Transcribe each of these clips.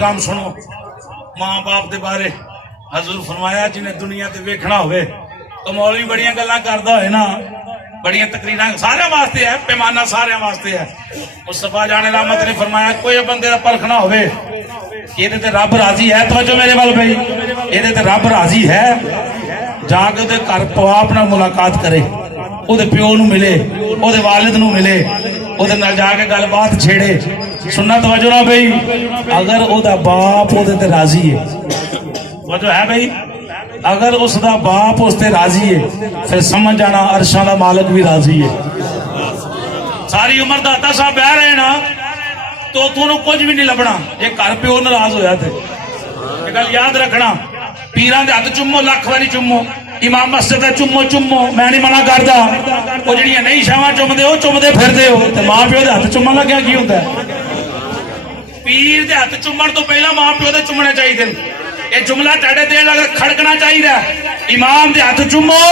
पैगाम सुनो मां बाप के बारे। हजूर फरमाया जिन्हें दुनिया ते वेखना होवे तो मौलवी बड़ियां गल्लां करदा होए ना, बड़ियां तकरीरां सारे वास्ते है, पैमाना सारे वास्ते है। मुस्तफा जाने रहमत ने फरमाया कोई बंदे दा परखना होवे कि इहदे ते रब राजी है, तवज्जो मेरे वाल भाई, इहदे ते रब राजी है, जाके उहदे घर बाप नाल मुलाकात करे, उहदे प्यो नूं मिले, उहदे वालिद नूं मिले, उहदे नाल जाके गलबात छेड़े। सुनना तवज्जो ना भाई, अगर उहदा बाप उहदे ते राजी है, तवज्जो है भाई, अगर उसका बाप उससे राजी है फिर समझ जाना अरशा का मालिक भी राजी है। सारी उम्र दाता साहब बह रहे ना तो तुहानू कुछ भी नहीं लभना जे घर प्यो नाराज होया थे। गल याद रखना, पीरां दे हथ चुम्मो, लख वारी चुम्मो, इमाम मस्जिद दे चुम्मो चुम्मो, मैं नहीं मना करदा, वो जिहड़ियां नहीं छावां चुमदे हो चुमदे फिरदे हो, ते मां प्यो दे हथ चुम्मन लग्या की हुंदा है? पीर दे हथ चुम्मन तो पहला मां प्यो दे चुमने चाहिए। ये जुमला तेरे दिल अगर खड़कना चाहिए, इमाम दे हथ चुमो,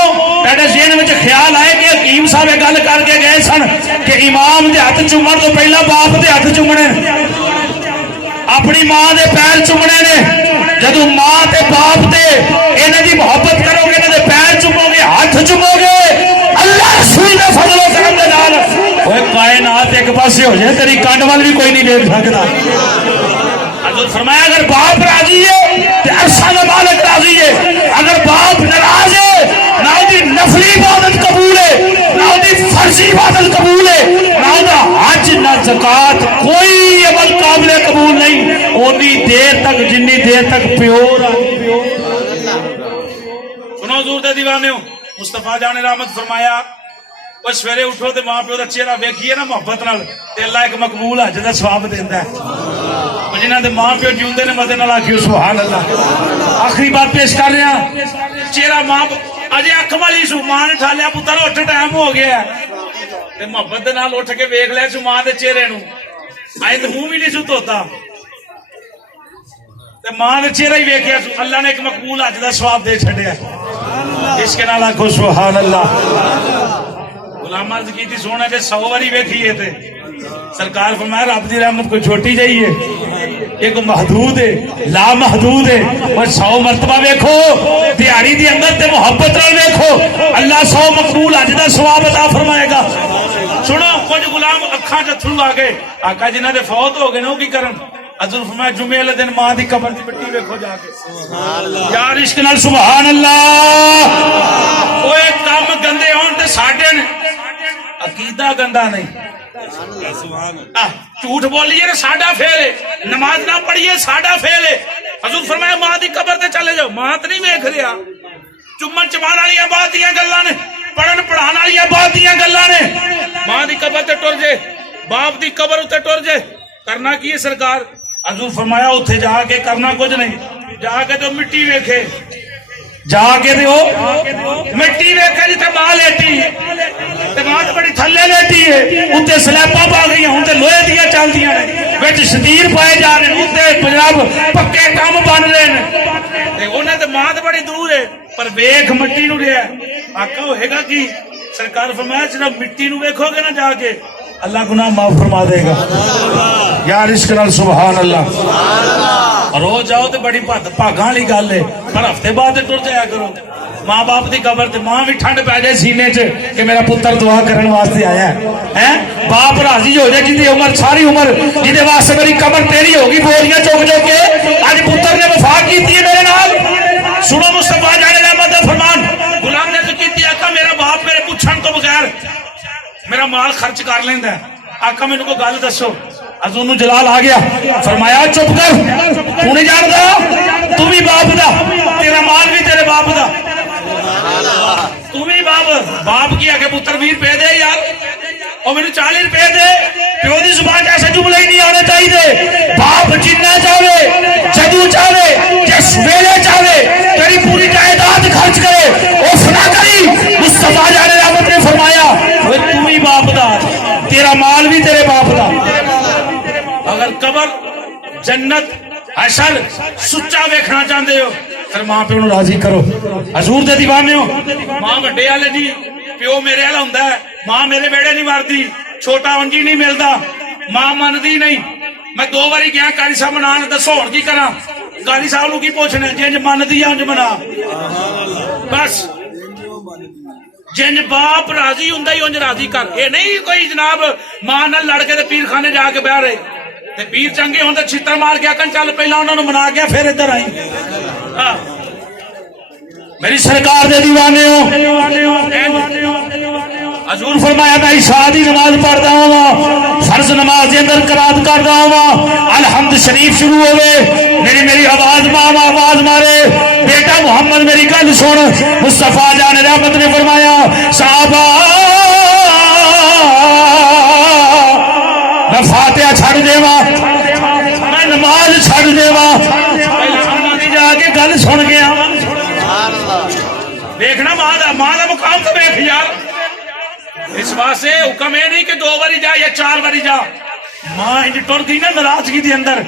तेरे जेहन में ख्याल आए कि हकीम साहब गल करके गए सन कि इमाम दे हथ चुमन तो पहला बाप दे हथ चुमने, अपनी मां दे पैर चुमने ने। जदों मां ते बाप ते इन्हां दी मोहब्बत करोगे, इन्हां दे पैर चुमोगे, हाथ चुमोगे, अल्लाह रसूल दे फजल और करम दे नाल ओए कायनात एक पासे हो जाए, तेरी कंड वाल भी कोई नहीं देख सकदा। हजूर फरमाया अगर बाप राजी है तो अरशा का मालिक राजी है, अगर बाप नाराज है ना उसकी नफली इबादत कबूल है, ना उसकी फर्जी इबादत कबूल है, ना उसका हज ना ज़कात, कोई अमल काबिल कबूल नहीं उन्नी देर तक जिन्नी देर तक प्यो राजी। सुनो हजूर दे दीवाने, मुस्तफा जाने रहमत फरमाया और सवेरे उठो तो मां प्यो का चेहरा वेखिए ना मोहब्बत नाल ते अल्लाह एक मकबूल हज का सवाब देंदा है। जिन्हां दे मां प्यो जिउंदे ने मदद नाल आखियो सुभान अल्लाह। आखिरी बात पेश कर रहा, चेहरा मां अजे अख वाली सू, मां ने ठालिया पुत्र उठ टाइम हो गया ते मोहब्बत दे नाल उठ के वेख लिया सू मां दे चेहरे नूं, अजे तो मुंह भी नहीं सू धोता ते मां दे चेहरा ही वेखिया सू, अल्लाह ने एक मकबूल हज का सवाब दे छड्डिया। इसके नाल आखो सुभान अल्लाह। गुलाम अर्ज की थी सोना जे 100 बारी वेखी है ते सरकार फरमाया रब दी रहमत कोई छोटी जाई है, एक महदूद है, ला महदूद है, और 100 मरतबा वेखो दिहाड़ी दी अंदर ते मोहब्बत नाल वेखो, अल्लाह 100 मकबूल हज दा सवाब अता फरमाएगा। सुनो कुछ गुलाम अखां च अथरू आ गए, आका जिन्हां दे फौत हो गए ने ओ की करन? हजूर फरमाया जुमे वाले दिन मां दी कब्र दी मिट्टी वेखो जाके, यार इश्क नाल सुभान अल्लाह। ओए काम गंदे होण ते साडे ने, अकीदा गंदा नहीं, झूठ बोलिए ना साडा फेल है, नमाज ना पढ़िए साडा फेल है। हजूर फरमाया मां दी कब्र ते चले जाओ, मां ते नहीं वेख रहा, चुम्मन चमान वाली बात दियां गल्लां ने, पढ़न पढ़ाण वाली बात दियां गल्लां ने, मां दी कब्र ते टुर जे, बाप दी कब्र उत्ते टुर जे, करना की है सरकार? हजूर फरमाया उत्थे जाके करना कुछ नहीं, जाके तो मिट्टी वेखे, जाके तो मिट्टी वेखे जिथे मां लेटी, मां तो बड़ी थले लेटी है, उत्ते स्लैबां पा गई, हुण ते लोहे दियां चलदियां ने, विच शतीर पाए जा रहे हैं, उत्ते जनाब पक्के काम बन रहे हैं, उन्हें तो मां तो बड़ी दूर है पर वेख मिट्टी नूं रहा। आका होएगा कि सरकार फरमाया सिर्फ मिट्टी नूं वेखोगे ना जाके अल्लाह गुनाह माफ फरमा देगा। यार इश्क नाल सुभान अल्लाह। रोज जाओ तो बड़ी भागां वाली गल है, पर हफ्ते बाद टुर जाया करो मां बाप की कबर ते, मां भी ठंड पै जाए सीने च कि मेरा पुत्र दुआ करने वास्ते आया है, बाप राजी हो जाए जिंदी उम्र सारी उम्र जिहदे वास्ते मेरी कबर तेरी होगी बोरियां चुक चुक के, अज पुत्र ने वफा की मेरे नाल। सुनो मुस्तफा जाने रहमत दा फरमान, गुलाम ने की आका मेरा बाप मेरे पुछण तो बगैर मेरा माल खर्च कर लेंदा है, आका मैनू कोई गल दसो। हजूर नूं जलाल आ गया, फरमाया चुप कर, तू नहीं जानदा, तू भी बाप दा, तेरा माल भी तेरे बाप दा, तू भी बाप की आके पुत्र 20 रुपए दे यार, और मैंने 40 रुपए दे, प्यो की जुबान ऐसे जुमले ही नहीं आने चाहिए। बाप जिन्ना चाहे, जदू चाहे, जिस वेले चाहे तेरी पूरी जायदाद खर्च करे, उस ना करी। मुस्तफा जाने रहमत ने फरमाया तू भी बाप दा, तेरा माल भी तेरे बाप दा। अगर कबर जन्नत हशर सुच्चा वेखना चाहते हो फिर मां प्यो नूं राजी करो। हजूर दे दीवाने हो, मां वड्डे वाले जी, प्यो मेरे वाला हुंदा है, मां मेरे वेड़े नहीं मारती, छोटा उंजी नहीं मिलता, मां मनदी नहीं, मैं 2 बारी गया कारी साहब मनान, दसो हुण की करा? कारी साहब नूं की पुछना? जिंज मनदी आ उंज मना बस। जिंज बाप राजी हुंदा ही उंज राजी कर। ये नहीं कोई जनाब मां नाल लड़ के ते पीर खाने जाके बह रहे ते पीर चंगे होंदे छित्तर मार के आखन चल पहला उन्हां नूं मना गया फिर इधर आई। मेरी सरकार दे दीवाने हो। हजूर फरमाया मैं इशा दी नमाज पढ़दा हूं, फर्ज नमाज के अंदर करात करदा हूं, अलहम्द शरीफ शुरू होवे, मेरी आवाज मां आवाज मारे, बेटा मोहम्मद मेरी गल सुन। मुस्तफा जान रहमत ने फरमाया साहबा मैं फातिहा छड़ देवा, मैं नमाज छड़ देवा, जाके गल सुन गया। देखना मां का मुकाम तो देख यार। इस वास्ते हुक्म यह नहीं कि 2 बारी जा या 4 बारी जा। मां इंज टुर गई ना नाराजगी के अंदर,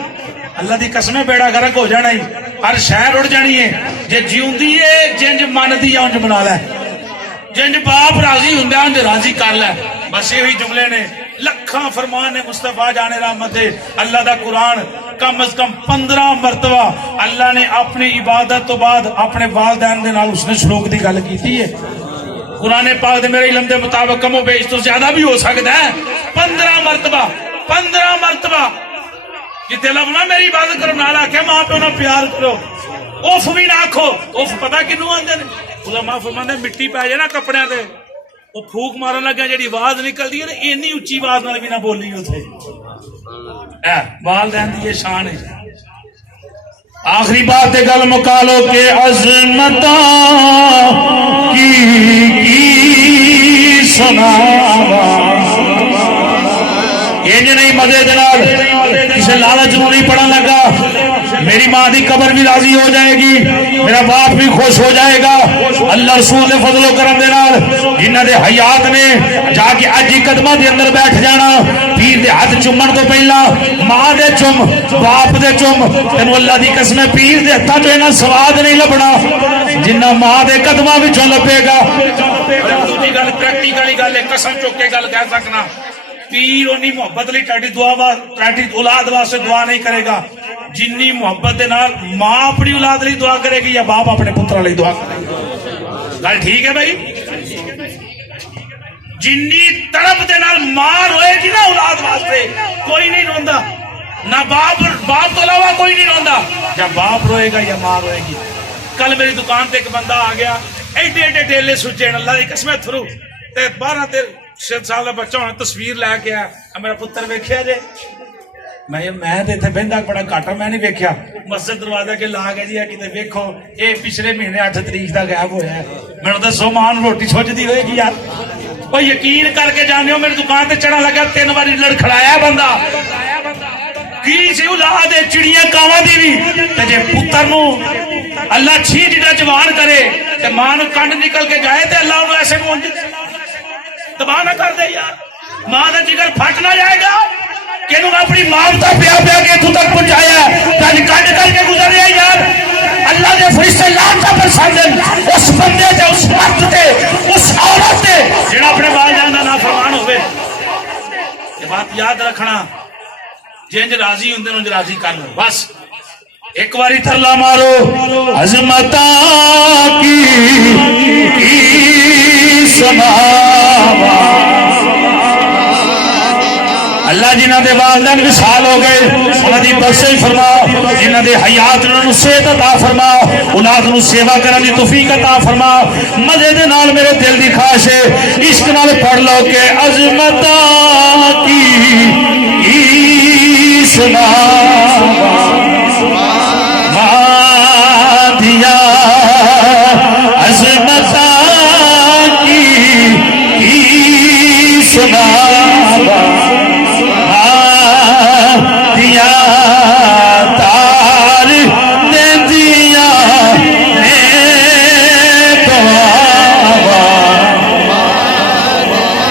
अल्लाह की कसमें बेड़ा गर्क हो जाना ही, हर शहर उड़ जानी है। जे जीउंदी है जिंज मनदी है उंज बना लै, जिंज बाप राजी हुंदा उंज राजी कर लै। बस यही जुमले ने, लखा फरमान ने मुस्तफा जाने रहमत है। अल्लाह का कुरान कम अज कम 15 मरतबा अल्लाह ने अपनी इबादत तो बाद अपने वालदैन दे नाल उसने श्लोक की गल की है। कुरान पाक दे मेरे इल्म के मुताबिक कमो बेश तो ज्यादा भी हो सकता है। 15 मरतबा 15 मरतबा जिते लवना मेरी इबादत करो नाल आख्या मां प्यो नाल प्यार करो, उफ भी ना आखो। उफ पता किनू आंदे ने? उलमा फरमांदे मिट्टी पै जाए ना कपड़ियां ते वो फूक मारन लग्या जी आवाज निकलती है, इन्नी उच्ची आवाज नाल भी ना बोली उथे। वालदैन दी शान है। आखिरी बात गल मुका लो के अजमता की सुनावा, इंज नहीं मजे दे नाल किसी लालच नूं नहीं पढ़न लगा। मेरी मां की कब्र भी राजी हो जाएगी, मेरा बाप भी खुश हो जाएगा। अल्लाह रसूल दे फजलो करम दे नाल जिन्हां दे हयात ने जाके अज ही कदमां दे अंदर बैठ जाना। पीर दे हाथ चुमन तो पहला मां दे चुम, बाप दे चुम। तेनू अल्लाह दी कसम पीर दे हत्थां चों इन्ना स्वाद नहीं लभना जिन्ना मां दे कदमां विचों लभेगा। दूजी गल प्रैक्टिकली गल है, कसम चुक के गल कह सकना, पीर उन्नी मुहब्बत लई तुहाडी दुआ तुहाडी औलाद वास्ते दुआ नहीं करेगा जिन्नी मुहब्बत दे नाल मां अपनी औलाद लई दुआ करेगी या बाप अपने पुत्रा लई दुआ करेगा। गल ठीक है भाई? जिन्नी तड़प दे नाल मां रोएगी ना औलाद वास्ते, कोई नहीं रोंदा, ना बाप तो अलावा कोई नहीं रोंदा। जब बाप रोएगा या मां रोएगी। कल मेरी दुकान ते एक बंदा आ गया, एडे एडे डेले सुचे अल्लाह दी कसम थरू ते 12-13 साल का बच्चा होना, तस्वीर लैके आया, मेरा पुत्र वेख्या जे? मैं तो इतने बहता बड़ा घट, मैं नहीं वेख्या। मस्जिद दरवाजा के ला गया जी कि वेखो ये पिछले महीने 8 तरीक का गायब होया है। मैं दसो मां रोटी सोचती होएगी यार? वो यकीन करके जाने हो, मेरी दुकान से चढ़ा लगा 3 बारी लड़खड़ाया बंदा की सी औलाद चिड़िया कावां दी भी ते जे पुत्र नू अल्लाह छी जिदा जवान करे ते मां नू कंड निकल के जाए ते अल्लाह नू ऐसे तबाह ना कर दे यार। मां का जिगर फट ना जाएगा कि अपनी ममता प्या प्या के इथों तक पहुंचाया, कंड करके गुजर रहा यार। अल्लाह के फरिश्ते लानतां बरसांदे उस बंदे ते, उस मर्द ते, उस औरत ते जिहड़ा अपने वालिदैन दा नाफरमान होवे। ये बात याद रखना, जिंज राजी हुंदे उंज राजी कर लो बस। एक बारी थरला मारो अजमता की सुनावा। अल्लाह जिन्हां दे वालिदैन विसाल हो गए उन्हां दी बख्शिश फरमा, जिन्हां दे हयात उन्हां सेहत अता फरमा, औलाद नूं सेवा करन दी तौफीक अता फरमा। मजे दे नाल मेरे दिल दी ख्वाहिश है इश्क नाल पढ़ लो के अजमता की सुनावा। दिया अजमता की सुनावा, दिया तार दे दिया ने दुआवा,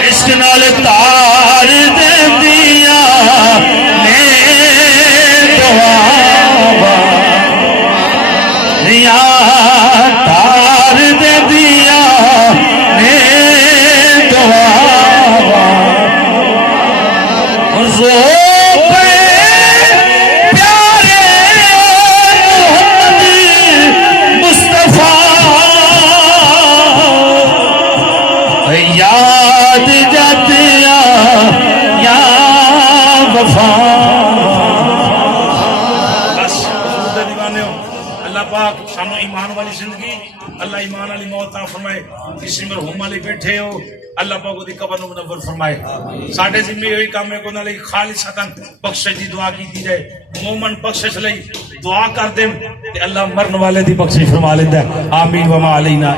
इश्क नाल तार दे दिया ने दुआवा, दिया तार दे दिया ने दुआवा। रो पे सानू ईमान वाली जिंदगी अल्लाह ईमान वाली मौत ता फरमाए किसी मरहूम वाली बैठे हो अल्लाह पाक दी कबर नु मुनव्वर फरमाए साडे जिम्मे होई काम है को नाल खालिसतन बख्शिश दी दुआ कीती जाए मोमन बख्शिश लई दुआ कर दे ते अल्लाह मरन वाले दी बख्शिश फरमा लेंदा आमीन व मा अलैना